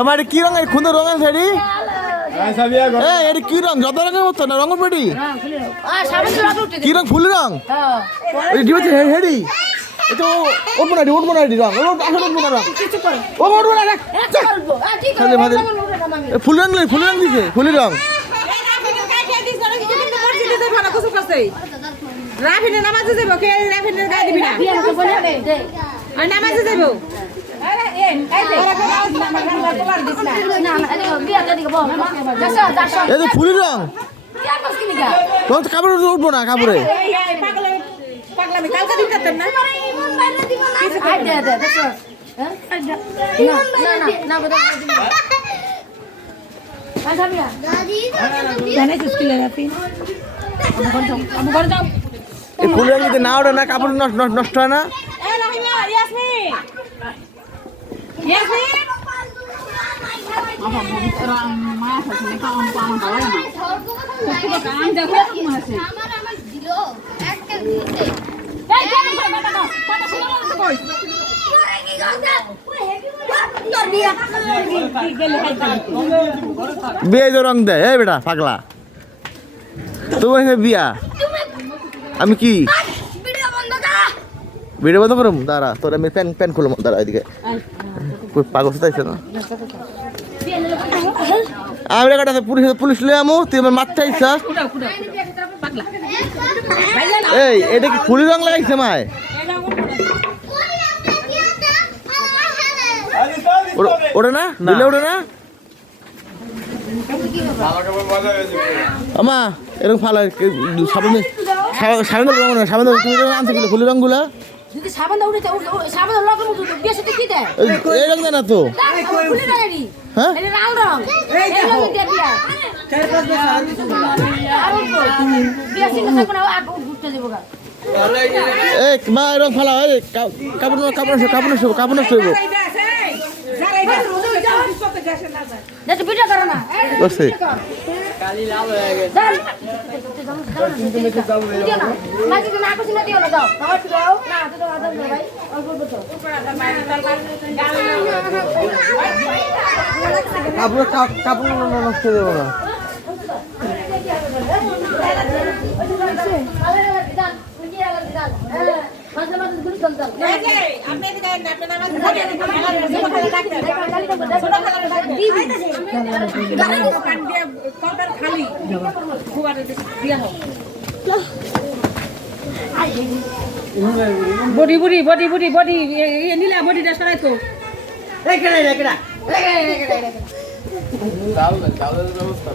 আমার কি রঙের খুঁজো রঙ আছে এটি কি রং যত রঙের মতো না রঙের পেটি কি রং ফুল রং হেডি এটা উঠবো না এটি রং উঠবো না রং ও উঠবো না ফুল রং দিছে ফুলি রং রাফিনে নামাজে যাব কে রাফিনে গায়ে দিবি না আর নামাজে যাব ফুলি রং তোমার কাপড় উঠবো না কাপড়ে পাগলামি কালকে দিন করতেন না ফুল রং যদি না ওঠে না কাপড় নষ্ট হয় না বিয়ে তো রং দেয় এই বেটা পাগলা তোমার বিয়া আমি কি ভিডিও বন্ধ করুম দাঁড়া তোর আমি প্যান খুললাম দাঁড়া এদিকে পাগল সাথে না আমি কাটাতে পুলিশ লয়ে আমু তুই আমার মাথা ইচ্ছাস এই এটা কি ফুলি রং লাগাইছে মায় ওটা না দিলে ওটা না আমা এরকম ফালা সাবান রং না সাবান তুমি আনতে গেলে ফুলি রং গুলা যদি সাবান দাও উঠে সাবান দাও লগের মতো বিয়ে সাথে কি দেয় এই রং না তো ফুলি রঙেরই হ্যাঁ এটা লাল রং এই রং দিয়ে বিয়া 4-5 বছর বিয়ে সিং না কোন আগ উঠতে দেব গা এই মা রং ফালা এই কাপড় নষ্ট হইব দেখো ভিডিও করো না বসে কালি লাল হয়ে গেছে মাঝে না কিছু না দিও না দাও আমার দাও না তো দাও দাও ভাই অল্প অল্প তো কাপড় নষ্ট দেবো না বডি নীলা বডিটা সরাই তো চাউলের ব্যবস্থা